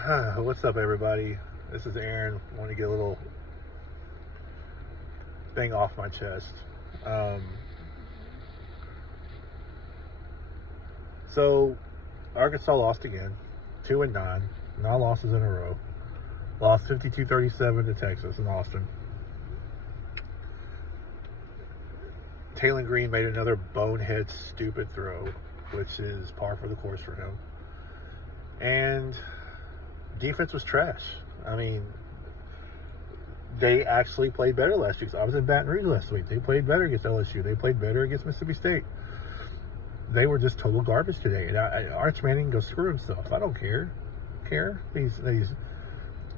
What's up, everybody? This is Aaron. I want to get a little thing off my chest. Um, so, Arkansas lost again, 2-9, 9 losses in a row. Lost 52-37 to Texas in Austin. Taylor Green made another bonehead, stupid throw, which is par for the course for him. And defense was trash. I mean, they actually played better last week. So I was in Baton Rouge last week. They played better against LSU. They played better against Mississippi State. They were just total garbage today. And Arch Manning can go screw himself. I don't care. He's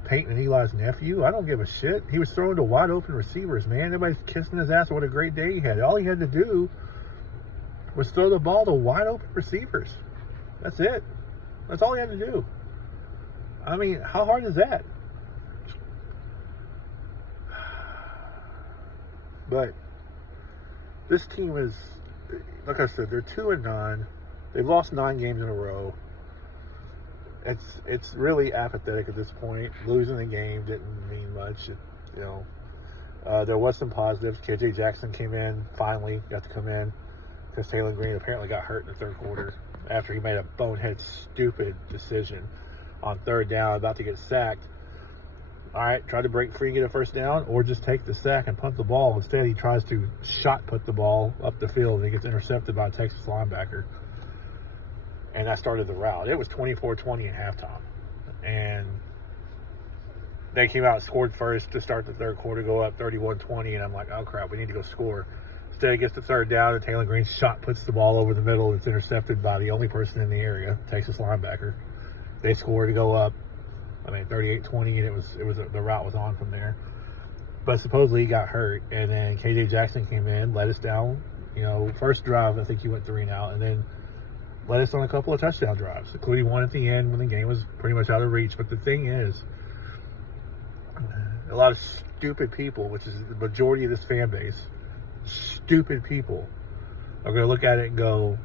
Peyton and Eli's nephew. I don't give a shit. He was throwing to wide open receivers, man. Everybody's kissing his ass. What a great day he had. All he had to do was throw the ball to wide open receivers. That's it. That's all he had to do. I mean, how hard is that? But this team is, like I said, they're 2-9. They've lost 9 games in a row. It's really apathetic at this point. Losing the game didn't mean much. There was some positives. KJ Jackson came in, finally got to come in, because Taylor Green apparently got hurt in the third quarter after he made a bonehead, stupid decision on third down, about to get sacked. All right, try to break free and get a first down, or just take the sack and punt the ball. Instead, he tries to shot put the ball up the field, and he gets intercepted by a Texas linebacker. And that started the rout. It was 24-20 at halftime. And they came out and scored first to start the third quarter, go up 31-20, and I'm like, oh, crap, we need to go score. Instead, he gets the third down, and Taylor Green's shot puts the ball over the middle. It's intercepted by the only person in the area, Texas linebacker. They scored to go up, 38-20, and the route was on from there. But supposedly he got hurt, and then KJ Jackson came in, led us down. First drive, I think he went 3 and out, and then led us on a couple of touchdown drives, including one at the end when the game was pretty much out of reach. But the thing is, a lot of stupid people, which is the majority of this fan base, stupid people, are going to look at it and go,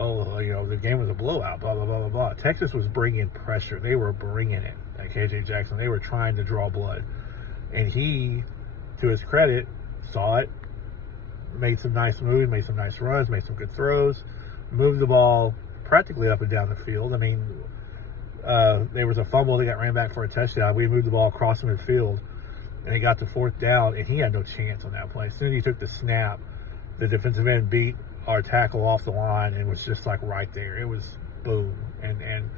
oh, the game was a blowout, blah, blah, blah, blah, blah. Texas was bringing pressure. They were bringing it at KJ Jackson. They were trying to draw blood. And he, to his credit, saw it, made some nice moves, made some nice runs, made some good throws, moved the ball practically up and down the field. There was a fumble that got ran back for a touchdown. We moved the ball across the midfield, and he got to fourth down, and he had no chance on that play. As soon as he took the snap, the defensive end beat our tackle off the line and was just like right there. It was boom. And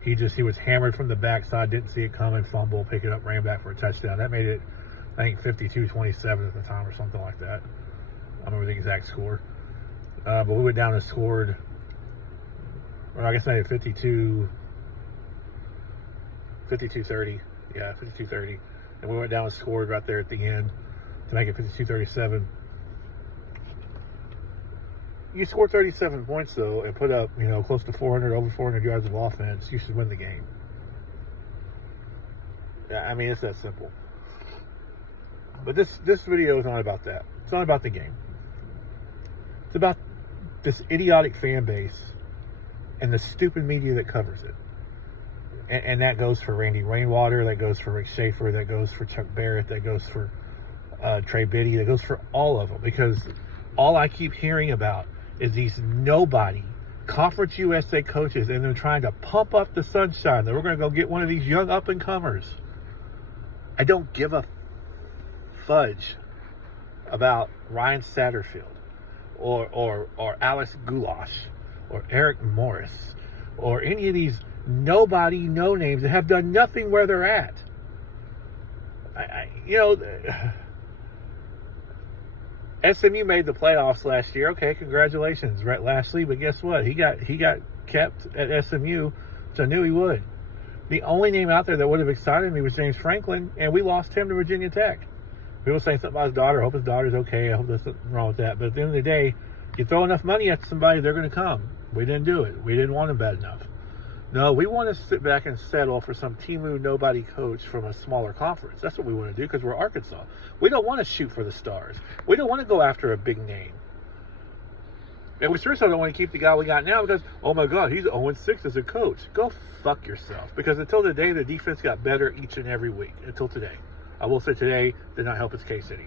he was hammered from the backside, didn't see it coming, fumble, pick it up, ran back for a touchdown. That made it, I think, 52-27 at the time or something like that. I don't remember the exact score. But we went down and scored, I guess I had 52-30. Yeah, 52-30. And we went down and scored right there at the end to make it 52-37. You score 37 points, though, and put up, close to over 400 yards of offense, you should win the game. Yeah, it's that simple. But this video is not about that. It's not about the game. It's about this idiotic fan base and the stupid media that covers it. And that goes for Randy Rainwater, that goes for Rick Schaefer, that goes for Chuck Barrett, that goes for Trey Biddy, that goes for all of them. Because all I keep hearing about is these nobody Conference USA coaches, and they're trying to pump up the sunshine that we're going to go get one of these young up-and-comers. I don't give a fudge about Ryan Satterfield or Alex Goulash or Eric Morris or any of these nobody, no names that have done nothing where they're at. SMU made the playoffs last year. Okay, congratulations, Rhett Lashley. But guess what? He got kept at SMU, which I knew he would. The only name out there that would have excited me was James Franklin, and we lost him to Virginia Tech. People saying something about his daughter. I hope his daughter's okay. I hope there's nothing wrong with that. But at the end of the day, you throw enough money at somebody, they're going to come. We didn't do it. We didn't want him bad enough. No, we want to sit back and settle for some Timu nobody coach from a smaller conference. That's what we want to do because we're Arkansas. We don't want to shoot for the stars. We don't want to go after a big name. And we seriously don't want to keep the guy we got now because, oh my God, he's 0-6 as a coach. Go fuck yourself. Because until today, the defense got better each and every week. Until today. I will say today did not help its case any.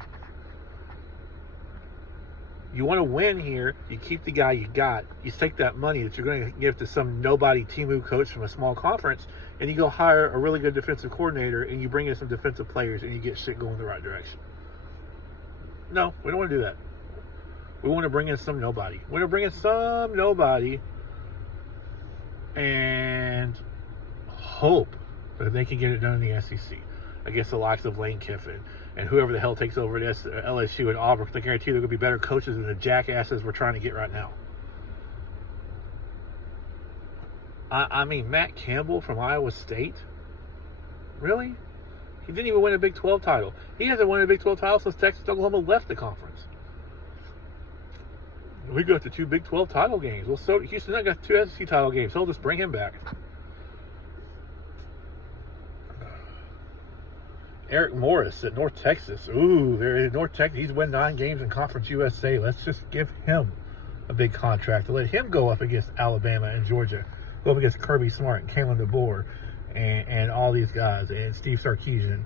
You want to win here, you keep the guy you got. You take that money that you're going to give to some nobody Timu coach from a small conference, and you go hire a really good defensive coordinator, and you bring in some defensive players, and you get shit going the right direction. No, we don't want to do that. We want to bring in some nobody. We want to bring in some nobody and hope that they can get it done in the SEC against the likes of Lane Kiffin and whoever the hell takes over at LSU and Auburn. I guarantee they're going to be better coaches than the jackasses we're trying to get right now. I mean, Matt Campbell from Iowa State? Really? He didn't even win a Big 12 title. He hasn't won a Big 12 title since Texas and Oklahoma left the conference. We got the 2 Big 12 title games. Well, so Houston got 2 SEC title games, so I'll just bring him back. Eric Morris at North Texas. Ooh, they're in North Texas. He's won 9 games in Conference USA. Let's just give him a big contract to let him go up against Alabama and Georgia, go up against Kirby Smart and Kalen DeBoer and all these guys, and Steve Sarkisian,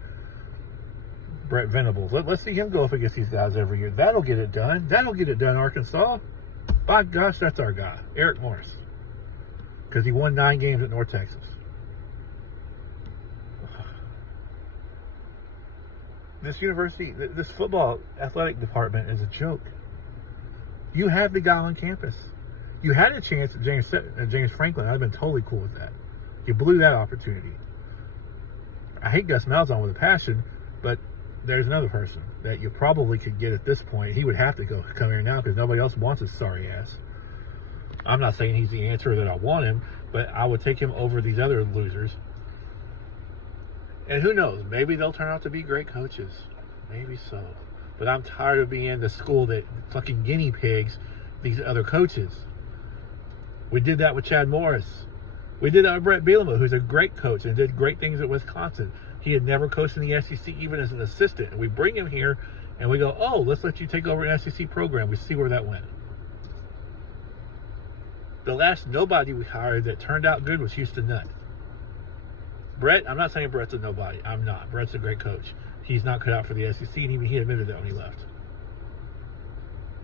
Brett Venables. Let's see him go up against these guys every year. That'll get it done. That'll get it done, Arkansas. By gosh, that's our guy, Eric Morris, because he won 9 games at North Texas. This university, this football athletic department is a joke. You have the guy on campus. You had a chance at James Franklin. I'd have been totally cool with that. You blew that opportunity. I hate Gus Malzahn with a passion, but there's another person that you probably could get at this point. He would have to come here now because nobody else wants his sorry ass. I'm not saying he's the answer that I want him, but I would take him over these other losers. And who knows? Maybe they'll turn out to be great coaches. Maybe so. But I'm tired of being the school that fucking guinea pigs these other coaches. We did that with Chad Morris. We did that with Brett Bielema, who's a great coach and did great things at Wisconsin. He had never coached in the SEC, even as an assistant. And we bring him here, and we go, oh, let's let you take over an SEC program. We see where that went. The last nobody we hired that turned out good was Houston Nutt. Brett, I'm not saying Brett's a nobody. I'm not. Brett's a great coach. He's not cut out for the SEC, and even he admitted that when he left.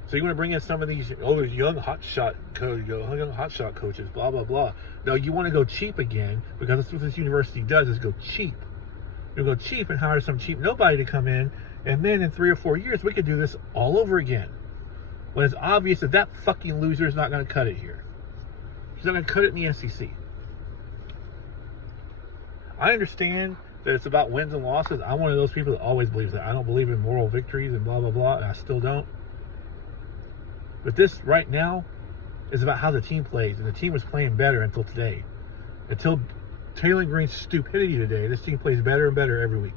So you want to bring in some of these young hotshot coaches, blah, blah, blah. No, you want to go cheap again, because that's what this university does, is go cheap. You'll go cheap and hire some cheap nobody to come in, and then in 3 or 4 years, we could do this all over again. When it's obvious that that fucking loser is not going to cut it here. He's not going to cut it in the SEC. I understand that it's about wins and losses. I'm one of those people that always believes that. I don't believe in moral victories and blah, blah, blah, and I still don't. But this right now is about how the team plays, and the team was playing better until today. Until Taylor Green's stupidity today, this team plays better and better every week.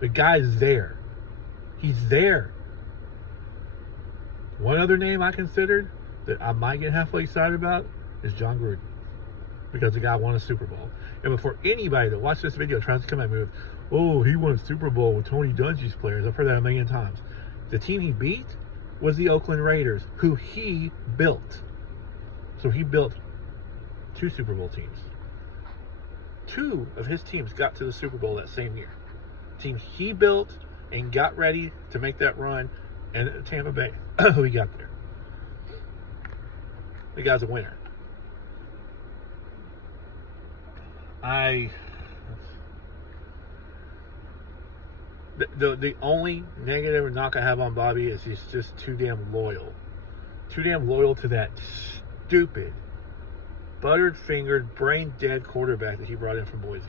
The guy's there. He's there. One other name I considered that I might get halfway excited about is John Gruden, because the guy won a Super Bowl. And before anybody that watched this video tries to come at me with, oh, he won a Super Bowl with Tony Dungy's players, I've heard that a million times. The team he beat was the Oakland Raiders, who he built. So he built 2 Super Bowl teams. 2 of his teams got to the Super Bowl that same year. The team he built and got ready to make that run, and Tampa Bay, who he got there. The guy's a winner. The only negative knock I have on Bobby is he's just too damn loyal. Too damn loyal to that stupid, buttered-fingered, brain-dead quarterback that he brought in from Boise.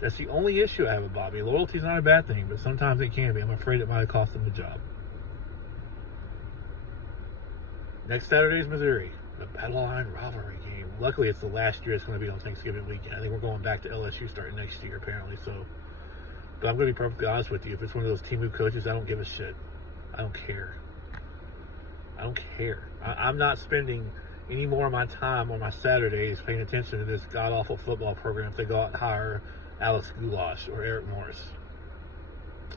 That's the only issue I have with Bobby. Loyalty's not a bad thing, but sometimes it can be. I'm afraid it might have cost him the job. Next Saturday is Missouri. The Battle Line rivalry game. Luckily, it's the last year it's going to be on Thanksgiving weekend. I think we're going back to LSU starting next year, apparently. So, but I'm going to be perfectly honest with you. If it's one of those Timu coaches, I don't give a shit. I don't care. I don't care. I'm not spending any more of my time on my Saturdays paying attention to this god-awful football program if they go out and hire Alex Goulash or Eric Morris.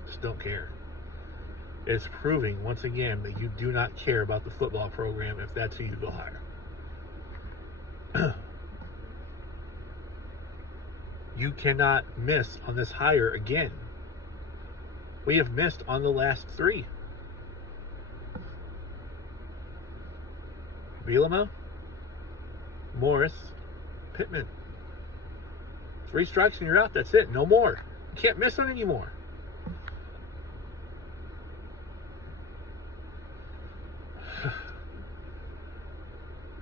Just don't care. It's proving once again that you do not care about the football program if that's who you go hire. You cannot miss on this hire again. We have missed on the last 3. Bielema, Morris, Pittman. 3 strikes and you're out. That's it. No more. You can't miss on anymore.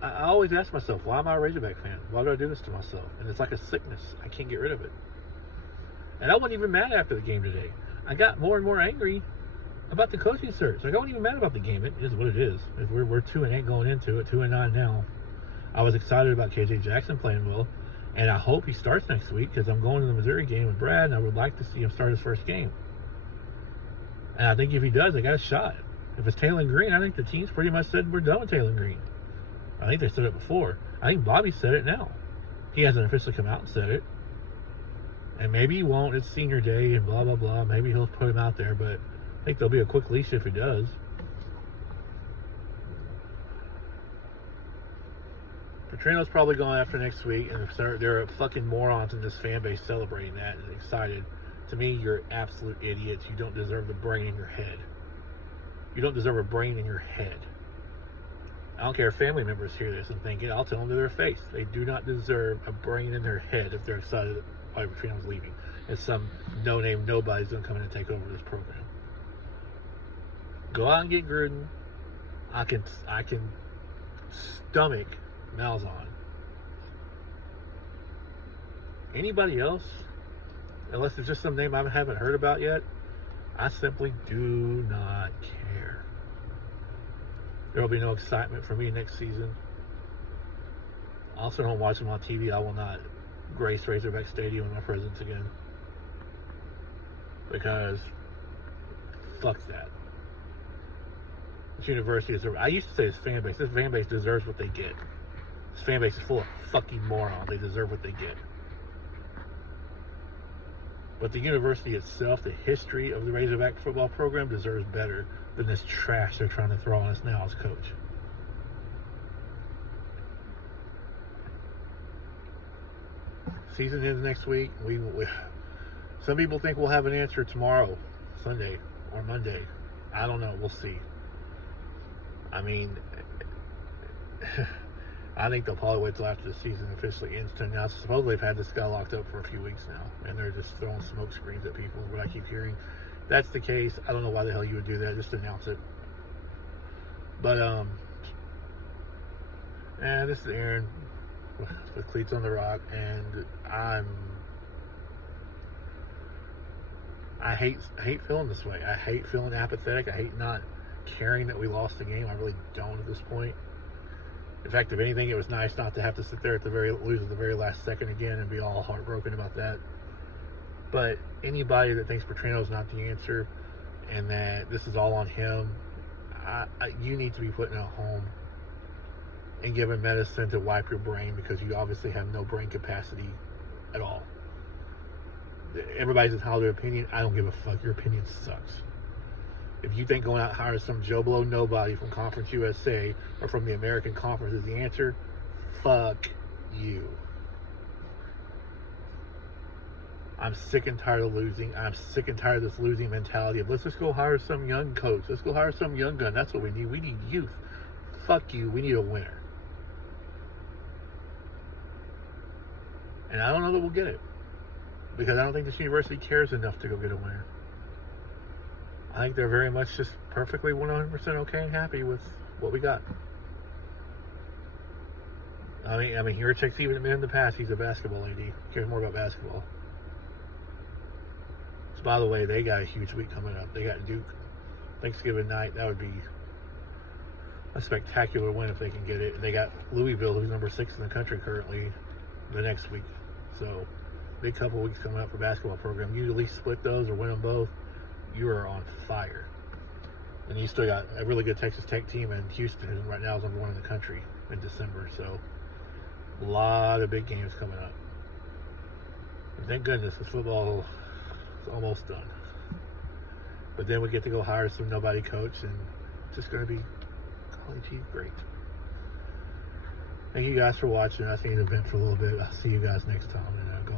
I always ask myself, why am I a Razorback fan? Why do I do this to myself? And it's like a sickness. I can't get rid of it. And I wasn't even mad after the game today. I got more and more angry about the coaching search. Like, I wasn't even mad about the game. It is what it is. We're 2-8 going into it, 2-9 now. I was excited about KJ Jackson playing well, and I hope he starts next week because I'm going to the Missouri game with Brad, and I would like to see him start his first game. And I think if he does, they got a shot. If it's Taylor Green, I think the team's pretty much said we're done with Taylor Green. I think they said it before. I think Bobby said it now. He hasn't officially come out and said it. And maybe he won't. It's senior day and blah, blah, blah. Maybe he'll put him out there, but I think there'll be a quick leash if he does. Petrino's probably going after next week, and there are fucking morons in this fan base celebrating that and excited. To me, you're absolute idiots. You don't deserve the brain in your head. You don't deserve a brain in your head. I don't care if family members hear this and think it. I'll tell them to their face. They do not deserve a brain in their head if they're excited that Bobby Petrino's leaving. And some no-name nobody's going to come in and take over this program. Go out and get Gruden. I can stomach Malzahn. Anybody else, unless it's just some name I haven't heard about yet, I simply do not care. There will be no excitement for me next season. I also don't watch them on TV. I will not grace Razorback Stadium in my presence again. Because, fuck that. This university is, I used to say this fan base deserves what they get. This fan base is full of fucking morons. They deserve what they get. But the university itself, the history of the Razorback football program deserves better than this trash they're trying to throw on us now as coach. Season ends next week. Some people think we'll have an answer tomorrow, Sunday, or Monday. I don't know. We'll see. I mean, I think they'll probably wait till after the season officially ends to announce. Supposedly they've had this guy locked up for a few weeks now, and they're just throwing smoke screens at people, is what I keep hearing. If that's the case, I don't know why the hell you would do that. Just announce it. But, this is Aaron with Cleats on the Rock, and I hate feeling this way. I hate feeling apathetic. I hate not caring that we lost the game. I really don't at this point. In fact, if anything, it was nice not to have to sit there lose at the very last second again and be all heartbroken about that. But anybody that thinks Petrino's not the answer and that this is all on him, you need to be put in a home and given medicine to wipe your brain, because you obviously have no brain capacity at all. Everybody's entitled to their opinion. I don't give a fuck. Your opinion sucks. If you think going out and hiring some Joe Blow nobody from Conference USA or from the American Conference is the answer, fuck you. I'm sick and tired of losing. I'm sick and tired of this losing mentality of let's just go hire some young coach. Let's go hire some young gun. That's what we need. We need youth. Fuck you. We need a winner. And I don't know that we'll get it, because I don't think this university cares enough to go get a winner. I think they're very much just perfectly 100% okay and happy with what we got. I mean, Hurachek's even admitted in the past he's a basketball AD. He cares more about basketball. So, by the way, they got a huge week coming up. They got Duke Thanksgiving night. That would be a spectacular win if they can get it. They got Louisville, who's number 6 in the country currently, the next week. So, big couple weeks coming up for basketball program. You at least split those or win them both. You are on fire. And you still got a really good Texas Tech team in Houston, who right now is number 1 in the country in December. So, a lot of big games coming up. And thank goodness this football is almost done. But then we get to go hire some nobody coach, and it's just going to be, golly gee, great. Thank you guys for watching. I think an event for a little bit. I'll see you guys next time, and go